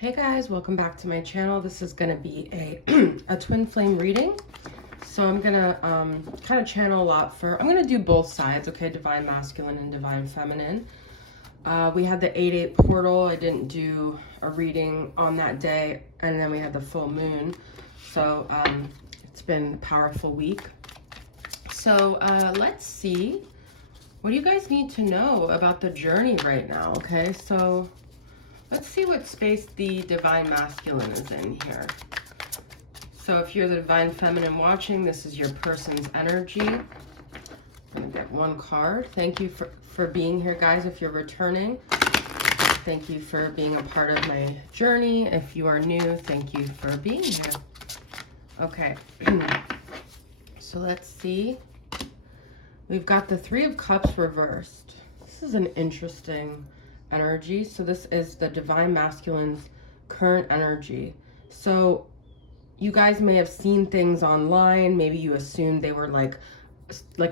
Hey guys, welcome back to my channel. This is going to be a, a twin flame reading. So I'm going to kind of channel a lot for, I'm going to do both sides, okay, divine masculine and divine feminine. We had the 8/8 portal. I didn't do a reading on that day, and then we had the full moon. So it's been a powerful week. So let's see. What do you guys need to know about the journey right now, okay? So let's see what space the divine masculine is in here. So if you're the divine feminine watching, this is your person's energy. I'm going to get one card. Thank you for being here, guys. If you're returning, thank you for being a part of my journey. If you are new, thank you for being here. Okay. So let's see. We've got the Three of Cups reversed. This is an interesting energy. So this is the divine masculine's current energy. So you guys may have seen things online. Maybe you assumed they were like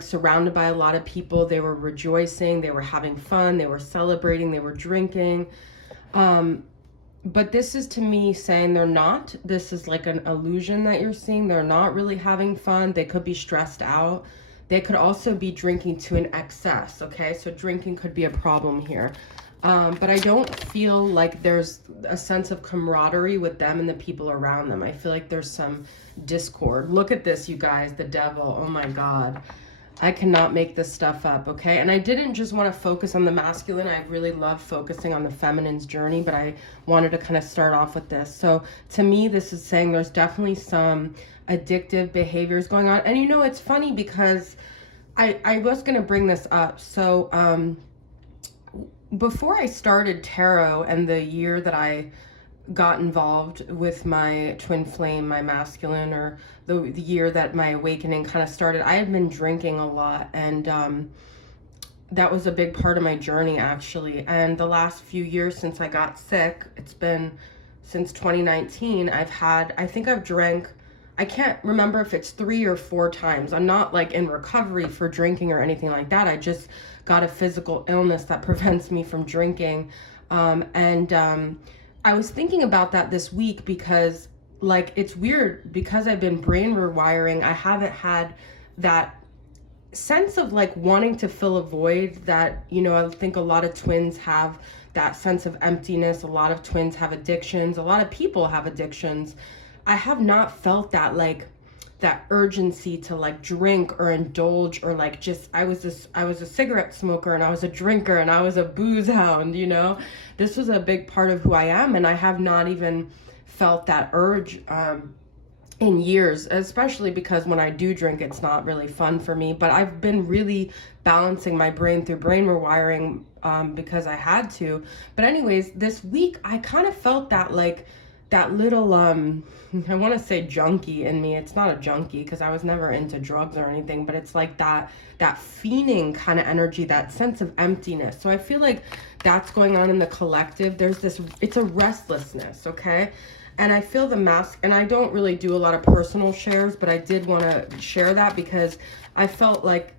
surrounded by a lot of people. They were rejoicing, they were having fun, they were celebrating, they were drinking. But this is to me saying they're not. This is like an illusion that you're seeing. They're not really having fun. They could be stressed out. They could also be drinking to an excess, okay? So drinking could be a problem here. But I don't feel like there's a sense of camaraderie with them and the people around them. I feel like there's some discord. Look at this, you guys, the devil. Oh my God. I cannot make this stuff up, okay? And I didn't just want to focus on the masculine. I really love focusing on the feminine's journey, but I wanted to kind of start off with this. So to me, this is saying there's definitely some addictive behaviors going on. And you know, it's funny because I was going to bring this up. So, before I started tarot and the year that I got involved with my twin flame, my masculine, or the year that my awakening kind of started, I had been drinking a lot, and that was a big part of my journey, actually. And the last few years since I got sick, it's been since 2019, I think I've drank, I can't remember if it's 3 or 4 times. I'm not like in recovery for drinking or anything like that. I just got a physical illness that prevents me from drinking. I was thinking about that this week because like, it's weird because I've been brain rewiring. I haven't had that sense of like wanting to fill a void that, you know, I think a lot of twins have that sense of emptiness. A lot of twins have addictions. A lot of people have addictions. I have not felt that, like, that urgency to like drink or indulge, or like just I was a cigarette smoker, and I was a drinker, and I was a booze hound, you know. This was a big part of who I am, and I have not even felt that urge in years, especially because when I do drink, it's not really fun for me. But I've been really balancing my brain through brain rewiring because I had to. But anyways, this week I kind of felt that, like, that little I want to say junkie in me. It's not a junkie because I was never into drugs or anything, but it's like that fiending kind of energy, that sense of emptiness. So I feel like that's going on in the collective. There's this, it's a restlessness, okay? And I feel the mask, and I don't really do a lot of personal shares, but I did want to share that because I felt like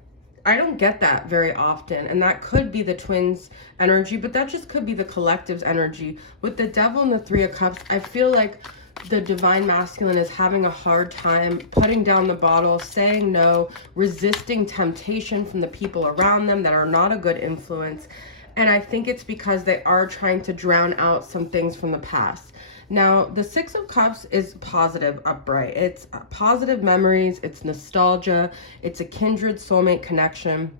I don't get that very often, and that could be the twins' energy, but that just could be the collective's energy. With the devil and the Three of Cups, I feel like the divine masculine is having a hard time putting down the bottle, saying no, resisting temptation from the people around them that are not a good influence. And I think it's because they are trying to drown out some things from the past. Now, the Six of Cups is positive upright. It's positive memories. It's nostalgia. It's a kindred soulmate connection.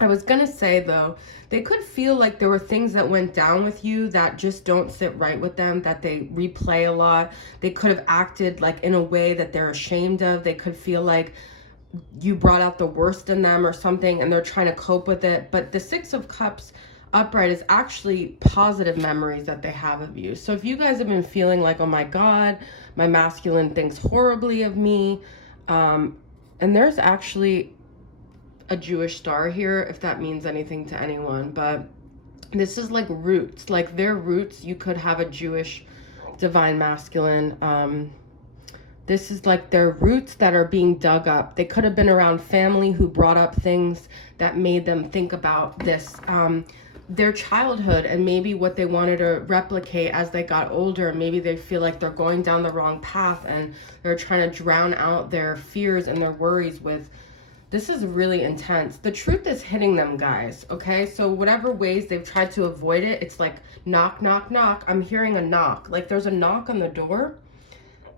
I was going to say, though, they could feel like there were things that went down with you that just don't sit right with them, that they replay a lot. They could have acted like in a way that they're ashamed of. They could feel like you brought out the worst in them or something, and they're trying to cope with it. But the Six of Cups upright is actually positive memories that they have of you. So if you guys have been feeling like, oh my God, my masculine thinks horribly of me, and there's actually a Jewish star here, if that means anything to anyone, but this is like roots, like their roots. You could have a Jewish divine masculine. This is like their roots that are being dug up. They could have been around family who brought up things that made them think about this. their childhood and maybe what they wanted to replicate as they got older. Maybe they feel like they're going down the wrong path and they're trying to drown out their fears and their worries with, this is really intense. The truth is hitting them, guys, okay? So whatever ways they've tried to avoid it, it's like knock, knock, knock. I'm hearing a knock. Like there's a knock on the door,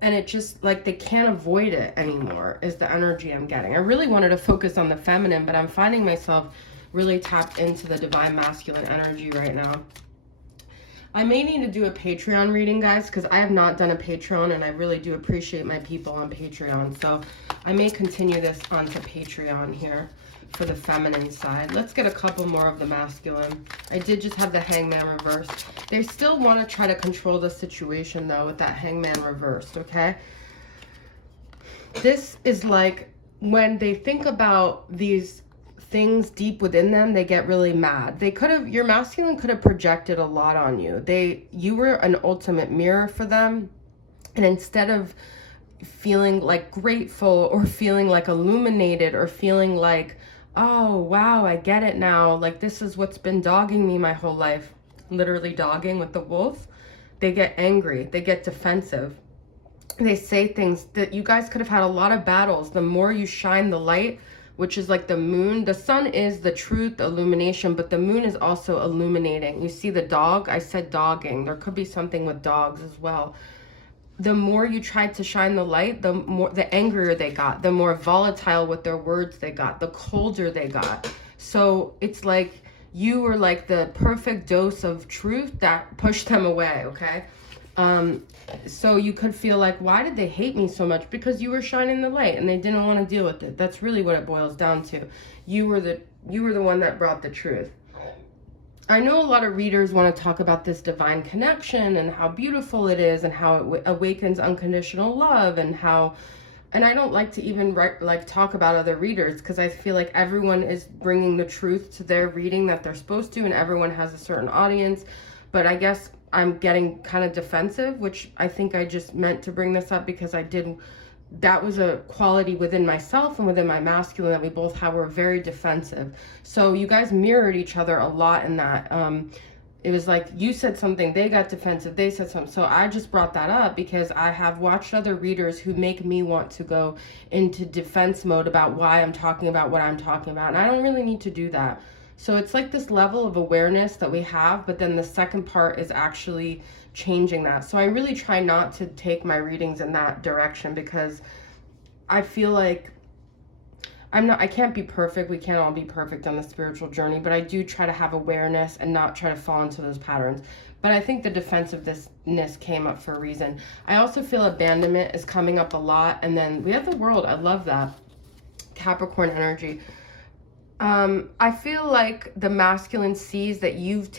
and it just, like, they can't avoid it anymore is the energy I'm getting. I really wanted to focus on the feminine, but I'm finding myself really tapped into the divine masculine energy right now. I may need to do a Patreon reading, guys, because I have not done a Patreon, and I really do appreciate my people on Patreon. So I may continue this onto Patreon here for the feminine side. Let's get a couple more of the masculine. I did just have the Hangman reversed. They still want to try to control the situation, though, with that Hangman reversed, okay? This is like when they think about these things deep within them, they get really mad. They could have, your masculine could have projected a lot on you. You were an ultimate mirror for them. And instead of feeling like grateful or feeling like illuminated or feeling like, oh, wow, I get it now. Like this is what's been dogging me my whole life. Literally dogging with the wolf. They get angry. They get defensive. They say things that you guys could have had a lot of battles. The more you shine the light, which is like the moon. The sun is the truth, the illumination, but the moon is also illuminating. You see the dog? I said dogging. There could be something with dogs as well. The more you tried to shine the light, the angrier they got, the more volatile with their words they got, the colder they got. So it's like you were like the perfect dose of truth that pushed them away, okay? So you could feel like, why did they hate me so much? Because you were shining the light and they didn't want to deal with it. That's really what it boils down to. You were the one that brought the truth. I know a lot of readers want to talk about this divine connection and how beautiful it is and how it awakens unconditional love and I don't like to even talk about other readers because I feel like everyone is bringing the truth to their reading that they're supposed to, and everyone has a certain audience. But I guess I'm getting kind of defensive, which I think I just meant to bring this up because that was a quality within myself and within my masculine that we both have. We're very defensive. So you guys mirrored each other a lot in that. It was like you said something, they got defensive, they said something. So I just brought that up because I have watched other readers who make me want to go into defense mode about why I'm talking about what I'm talking about. And I don't really need to do that. So it's like this level of awareness that we have, but then the second part is actually changing that. So I really try not to take my readings in that direction because I feel like I can't be perfect. We can't all be perfect on the spiritual journey, but I do try to have awareness and not try to fall into those patterns. But I think the defensiveness came up for a reason. I also feel abandonment is coming up a lot. And then we have the world. I love that. Capricorn energy. I feel like the masculine sees that you've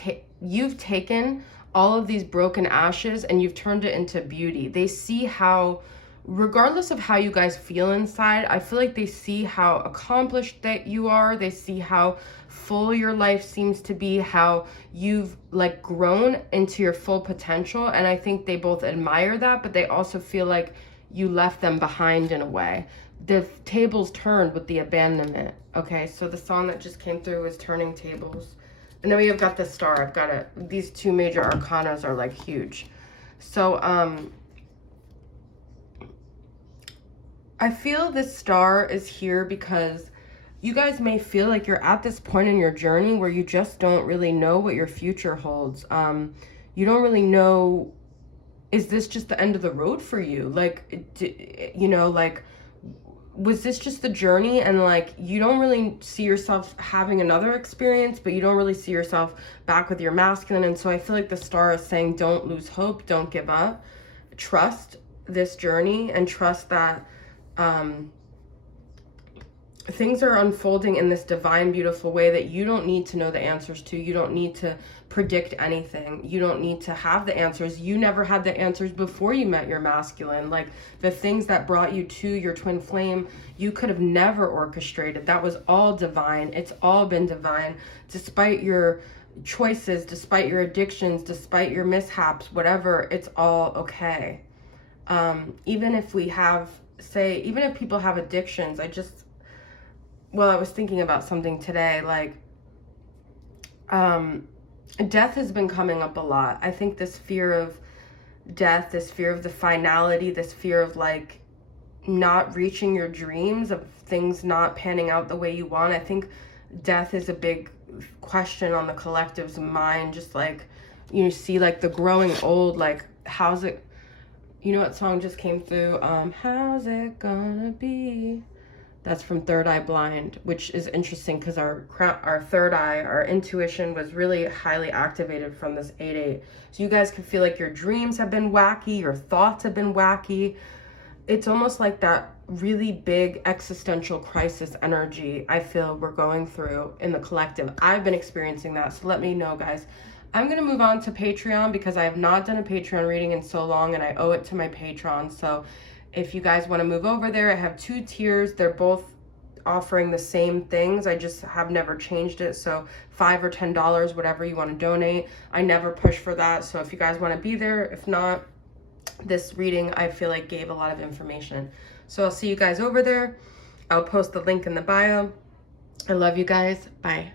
taken all of these broken ashes and you've turned it into beauty. They see how, regardless of how you guys feel inside, I feel like they see how accomplished that you are. They see how full your life seems to be, how you've like grown into your full potential. And I think they both admire that, but they also feel like you left them behind in a way. The tables turned with the abandonment. Okay, so the song that just came through is Turning Tables. And then we have got the star. I've got it. These two major arcanas are like huge. So I feel this star is here because you guys may feel like you're at this point in your journey where you just don't really know what your future holds. You don't really know, is this just the end of the road for you? Like, you know, like, was this just the journey and like you don't really see yourself having another experience, but you don't really see yourself back with your masculine? And so I feel like the star is saying don't lose hope, don't give up, trust this journey and trust that things are unfolding in this divine, beautiful way that you don't need to know the answers to. You don't need to predict anything. You don't need to have the answers. You never had the answers before you met your masculine. Like the things that brought you to your twin flame, you could have never orchestrated. That was all divine. It's all been divine. Despite your choices, despite your addictions, despite your mishaps, whatever, it's all okay. Even if we have, even if people have addictions, I was thinking about something today, like, death has been coming up a lot. I think this fear of death, this fear of the finality, this fear of like not reaching your dreams, of things not panning out the way you want. I think death is a big question on the collective's mind. Just like, you see like the growing old, like how's it, you know what song just came through? How's it gonna be? That's from Third Eye Blind, which is interesting because our third eye, our intuition was really highly activated from this 8-8. So you guys can feel like your dreams have been wacky, your thoughts have been wacky. It's almost like that really big existential crisis energy I feel we're going through in the collective. I've been experiencing that, so let me know, guys. I'm going to move on to Patreon because I have not done a Patreon reading in so long, and I owe it to my patrons. So if you guys want to move over there, I have 2 tiers. They're both offering the same things. I just have never changed it. So $5 or $10, whatever you want to donate. I never push for that. So if you guys want to be there, if not, this reading I feel like gave a lot of information. So I'll see you guys over there. I'll post the link in the bio. I love you guys. Bye.